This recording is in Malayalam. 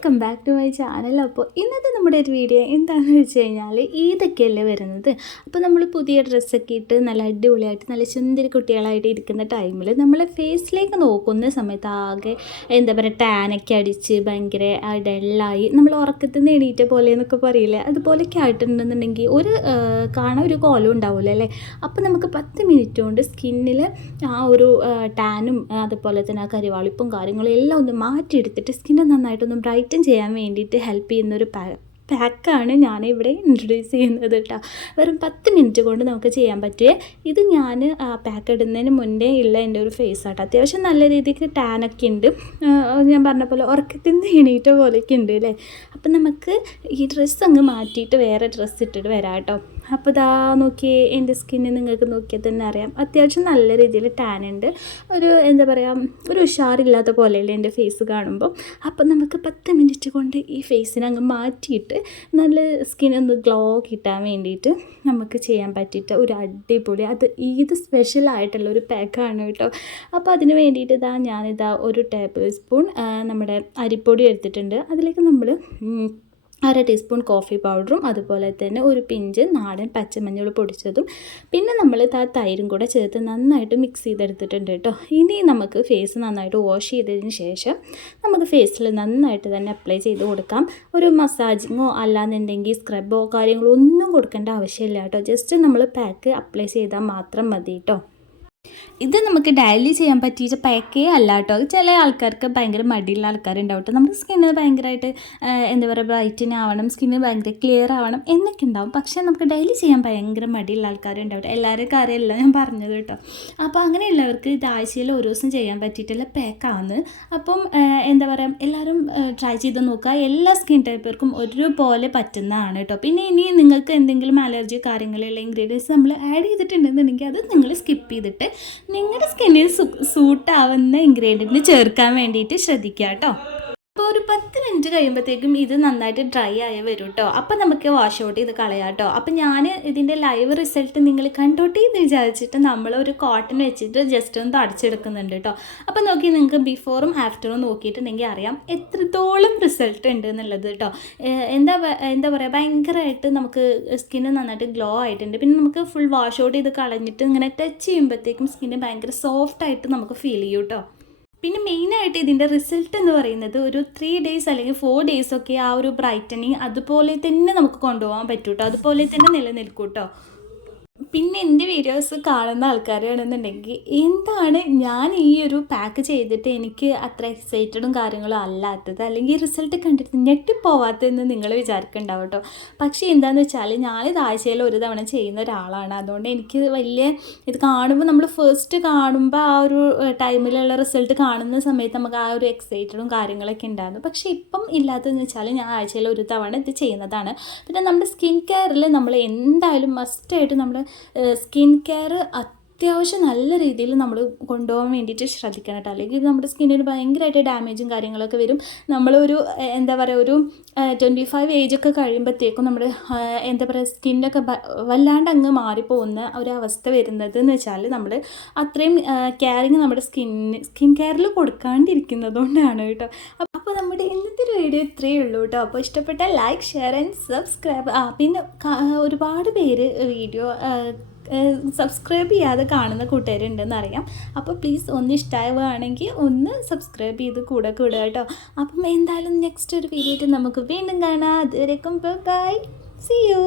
Welcome back to my channel അപ്പോൾ ഇന്നത്തെ നമ്മുടെ ഒരു വീഡിയോ എന്താണെന്ന് വെച്ച് കഴിഞ്ഞാൽ ഈദൊക്കെയല്ലേ വരുന്നത്? അപ്പോൾ നമ്മൾ പുതിയ ഡ്രസ്സൊക്കെ ഇട്ട് നല്ല അടിപൊളിയായിട്ട് നല്ല സുന്ദരി കുട്ടികളായിട്ട് ഇരിക്കുന്ന ടൈമിൽ നമ്മൾ ഫേസിലേക്ക് നോക്കുന്ന സമയത്ത് ആകെ എന്താ പറയുക ടാനൊക്കെ അടിച്ച് ഭയങ്കര ഡെല്ലായി നമ്മൾ ഉറക്കത്തിൽ നിന്ന് എണീറ്റ പോലെ എന്നൊക്കെ പറയില്ലേ അതുപോലെയൊക്കെ ആയിട്ടുണ്ടെന്നുണ്ടെങ്കിൽ ഒരു കാണാൻ ഒരു കോലം ഉണ്ടാവില്ല അല്ലേ? അപ്പോൾ നമുക്ക് പത്ത് മിനിറ്റ് കൊണ്ട് സ്കിന്നിൽ ആ ഒരു ടാനും അതുപോലെ തന്നെ ആ കരിവാളിപ്പും കാര്യങ്ങളും എല്ലാം ഒന്ന് മാറ്റിയെടുത്തിട്ട് സ്കിന്നെ നന്നായിട്ടൊന്ന് ബ്രൈറ്റൻ ചെയ്യാൻ വേണ്ടിയിട്ട് ഹെൽപ്പ് ചെയ്യുന്നൊരു പാക്കാണ് ഞാനിവിടെ ഇൻട്രൊഡ്യൂസ് ചെയ്യുന്നത് കേട്ടോ വെറും പത്ത് മിനിറ്റ് കൊണ്ട് നമുക്ക് ചെയ്യാൻ പറ്റിയേ ഇത് ഞാൻ പാക്ക് ഇടുന്നതിന് മുന്നേ ഉള്ള എന്റെ ഒരു ഫേസ് ആട്ടോ. അത്യാവശ്യം നല്ല രീതിക്ക് ടാനൊക്കെ ഉണ്ട് ഞാൻ പറഞ്ഞ പോലെ ഉറക്കത്തിൽ നിന്ന് എണീറ്റ പോലെയൊക്കെ ഉണ്ട് അല്ലേ അപ്പം നമുക്ക് ഈ ഡ്രസ്സ് അങ്ങ് മാറ്റിയിട്ട് വേറെ ഡ്രസ്സ് ഇട്ടിട്ട് വരാം കേട്ടോ അപ്പോൾ ഇതാ നോക്കിയേ എന്റെ സ്കിന്ന് നിങ്ങൾക്ക് നോക്കിയാൽ തന്നെ അറിയാം. അത്യാവശ്യം നല്ല രീതിയിൽ ടാൻ ഉണ്ട് ഒരു എന്താ പറയുക ഒരു ഉഷാറില്ലാത്ത പോലെയല്ലേ എന്റെ ഫേസ് കാണുമ്പോൾ അപ്പം നമുക്ക് പത്ത് മിനിറ്റ് കൊണ്ട് ഈ ഫേസിനെ അങ്ങ് മാറ്റിയിട്ട് നല്ല സ്കിൻ ഒന്ന് ഗ്ലോ കിട്ടാൻ വേണ്ടിയിട്ട് നമുക്ക് ചെയ്യാൻ പറ്റിയിട്ട് ഒരു അടിപൊളി അത് ഏത് സ്പെഷ്യൽ ആയിട്ടുള്ള ഒരു പാക്കാണ് കേട്ടോ. അപ്പോൾ അതിന് വേണ്ടിയിട്ട് ഇതാ ഞാനിതാ ഒരു ടേബിൾ സ്പൂൺ നമ്മുടെ അരിപ്പൊടി എടുത്തിട്ടുണ്ട്. അതിലേക്ക് നമ്മൾ അര ടീസ്പൂൺ കോഫി പൗഡറും അതുപോലെ തന്നെ ഒരു പിഞ്ച് നാടൻ പച്ചമഞ്ഞൾ പൊടിച്ചതും. പിന്നെ നമ്മൾ ആ തൈരും കൂടെ ചേർത്ത് നന്നായിട്ട് മിക്സ് ചെയ്തെടുത്തിട്ടുണ്ട് കേട്ടോ. ഇനി നമുക്ക് ഫേസ് നന്നായിട്ട് വാഷ് ചെയ്തതിന് ശേഷം നമുക്ക് ഫേസിൽ നന്നായിട്ട് തന്നെ അപ്ലൈ ചെയ്ത് കൊടുക്കാം. ഒരു മസാജിങ്ങോ അല്ലാന്നുണ്ടെങ്കിൽ സ്ക്രബോ കാര്യങ്ങളോ ഒന്നും കൊടുക്കേണ്ട ആവശ്യമില്ല കേട്ടോ. ജസ്റ്റ് നമ്മൾ പാക്ക് അപ്ലൈ ചെയ്താൽ മാത്രം മതി കേട്ടോ. ഇത് നമുക്ക് ഡെയിലി ചെയ്യാൻ പറ്റിയ പാക്കേ അല്ല കേട്ടോ. ചില ആൾക്കാർക്ക് ഭയങ്കര മടിയുള്ള ആൾക്കാരുണ്ടാവും കേട്ടോ. നമ്മുടെ സ്കിന്ന് ഭയങ്കരമായിട്ട് എന്താ പറയുക ബ്രൈറ്റിന് ആവണം സ്കിന്ന് ഭയങ്കര ക്ലിയർ ആവണം എന്നൊക്കെ ഉണ്ടാവും. പക്ഷേ നമുക്ക് ഡെയിലി ചെയ്യാൻ ഭയങ്കര മടിയുള്ള ആൾക്കാരുണ്ടാവും എല്ലാവരും കാര്യമല്ല ഞാൻ പറഞ്ഞത് കേട്ടോ. അപ്പോൾ അങ്ങനെയുള്ളവർക്ക് ഇത് ആഴ്ചയിൽ ഒരു ദിവസം ചെയ്യാൻ പറ്റിയിട്ടുള്ള പാക്കാണ് അപ്പം എന്താ പറയുക എല്ലാവരും ട്രൈ ചെയ്ത് നോക്കുക. എല്ലാ സ്കിൻ ടൈപ്പർക്കും ഒരുപോലെ പറ്റുന്നതാണ് കേട്ടോ. പിന്നെ ഇനി നിങ്ങൾക്ക് എന്തെങ്കിലും അലർജി കാര്യങ്ങളുള്ള ഇൻഗ്രീഡിയൻസ് നമ്മൾ ആഡ് ചെയ്തിട്ടുണ്ടെന്നുണ്ടെങ്കിൽ അത് നിങ്ങൾ സ്കിപ്പ് ചെയ്തിട്ട് നിങ്ങളുടെ സ്കിന്നിൽ സൂട്ടാവുന്ന ഇൻഗ്രീഡിയന്റ് ചേർക്കാൻ വേണ്ടിയിട്ട് ശ്രദ്ധിക്കുക കേട്ടോ അപ്പോൾ ഒരു പത്ത് മിനിറ്റ് കഴിയുമ്പോഴത്തേക്കും ഇത് നന്നായിട്ട് ഡ്രൈ ആയി വരും കേട്ടോ അപ്പം നമുക്ക് വാഷ് ഔട്ട് ചെയ്ത് കളയാം കേട്ടോ അപ്പം ഞാൻ ഇതിന്റെ ലൈവ് റിസൾട്ട് നിങ്ങൾ കണ്ടോട്ടെ എന്ന് വിചാരിച്ചിട്ട് നമ്മൾ ഒരു കോട്ടൺ വെച്ചിട്ട് ജസ്റ്റ് ഒന്ന് അടച്ചെടുക്കുന്നുണ്ട് കേട്ടോ അപ്പം നോക്കി നിങ്ങൾക്ക് ബിഫോറും ആഫ്റ്ററും നോക്കിയിട്ടുണ്ടെങ്കിൽ അറിയാം എത്രത്തോളം റിസൾട്ട് ഉണ്ട് എന്നുള്ളത് കേട്ടോ എന്താ എന്താ പറയുക ഭയങ്കരമായിട്ട് നമുക്ക് സ്കിന്ന് നന്നായിട്ട് ഗ്ലോ ആയിട്ടുണ്ട്. പിന്നെ നമുക്ക് ഫുൾ വാഷ് ഔട്ട് ചെയ്ത് കളഞ്ഞിട്ട് ഇങ്ങനെ ടച്ച് ചെയ്യുമ്പോഴത്തേക്കും സ്കിന്ന് ഭയങ്കര സോഫ്റ്റ് ആയിട്ട് നമുക്ക് ഫീൽ ചെയ്യും കേട്ടോ പിന്നെ മെയിനായിട്ട് ഇതിന്റെ റിസൾട്ട് എന്ന് പറയുന്നത് ഒരു ത്രീ ഡേയ്സ് അല്ലെങ്കിൽ ഫോർ ഡേയ്സ് ഒക്കെ ആ ഒരു ബ്രൈറ്റനിങ് അതുപോലെ തന്നെ നമുക്ക് കൊണ്ടുപോകാൻ പറ്റൂട്ടോ. അതുപോലെ തന്നെ നിലനിൽക്കും കേട്ടോ പിന്നെ എന്റെ വീഡിയോസ് കാണുന്ന ആൾക്കാരാണെന്നുണ്ടെങ്കിൽ എന്താണ് ഞാൻ ഈ ഒരു പാക്ക് ചെയ്തിട്ട് എനിക്ക് അത്ര എക്സൈറ്റഡും കാര്യങ്ങളും അല്ലാത്തത്? അല്ലെങ്കിൽ റിസൾട്ട് കണ്ടിട്ട് ഞെട്ടിപ്പോവാത്തതെന്ന് നിങ്ങൾ വിചാരിക്കുന്നുണ്ടാവും കേട്ടോ പക്ഷേ എന്താണെന്ന് വെച്ചാൽ ഞാനിത് ആഴ്ചയിൽ ഒരു തവണ ചെയ്യുന്ന ഒരാളാണ്. അതുകൊണ്ട് എനിക്ക് വലിയ ഇത് കാണുമ്പോൾ നമ്മൾ ഫസ്റ്റ് കാണുമ്പോൾ ആ ഒരു ടൈമിലുള്ള റിസൾട്ട് കാണുന്ന സമയത്ത് നമുക്ക് ആ ഒരു എക്സൈറ്റഡും കാര്യങ്ങളൊക്കെ ഉണ്ടായിരുന്നു. പക്ഷേ ഇപ്പം ഇല്ലാത്തതെന്ന് വെച്ചാൽ ഞാൻ ആഴ്ചയിൽ ഒരു തവണ ഇത് ചെയ്യുന്നതാണ്. പിന്നെ നമ്മുടെ സ്കിൻ കെയറിൽ നമ്മൾ എന്തായാലും മസ്റ്റായിട്ട് നമ്മൾ സ്കിൻ കെയർ അത്യാവശ്യം നല്ല രീതിയിൽ നമ്മൾ കൊണ്ടുപോകാൻ വേണ്ടിയിട്ട് ശ്രദ്ധിക്കണം കേട്ടോ. അല്ലെങ്കിൽ നമ്മുടെ സ്കിന്നിന് ഭയങ്കരമായിട്ട് ഡാമേജും കാര്യങ്ങളൊക്കെ വരും. നമ്മളൊരു എന്താ പറയുക ഒരു ട്വന്റി ഫൈവ് ഏജൊക്കെ കഴിയുമ്പോഴത്തേക്കും നമ്മുടെ എന്താ പറയുക സ്കിന്നൊക്കെ വല്ലാണ്ട് അങ്ങ് മാറിപ്പോകുന്ന ഒരു അവസ്ഥ വരുന്നത് എന്ന് വെച്ചാൽ നമ്മൾ അത്രയും കെയറിങ് നമ്മുടെ സ്കിന്നിന് സ്കിൻ കെയറിൽ കൊടുക്കാണ്ടിരിക്കുന്നതുകൊണ്ടാണ് കേട്ടോ. അപ്പോൾ നമ്മുടെ ഇന്നത്തെ ഒരു വീഡിയോ ഇത്രയേ ഉള്ളൂ കേട്ടോ. അപ്പോൾ ഇഷ്ടപ്പെട്ട ലൈക്ക് ഷെയർ ആൻഡ് സബ്സ്ക്രൈബ് ആ പിന്നെ ഒരുപാട് പേര് വീഡിയോ സബ്സ്ക്രൈബ് ചെയ്യാതെ കാണുന്ന കൂട്ടുകാരുണ്ടെന്ന് അറിയാം അപ്പോൾ പ്ലീസ് ഒന്ന് ഇഷ്ടമാവുകയാണെങ്കിൽ ഒന്ന് സബ്സ്ക്രൈബ് ചെയ്ത് കൂടെ കൂടുക കേട്ടോ. അപ്പം എന്തായാലും നെക്സ്റ്റ് ഒരു വീഡിയോ നമുക്ക് വീണ്ടും കാണാം. അതുവരെക്കും ബൈ സി യു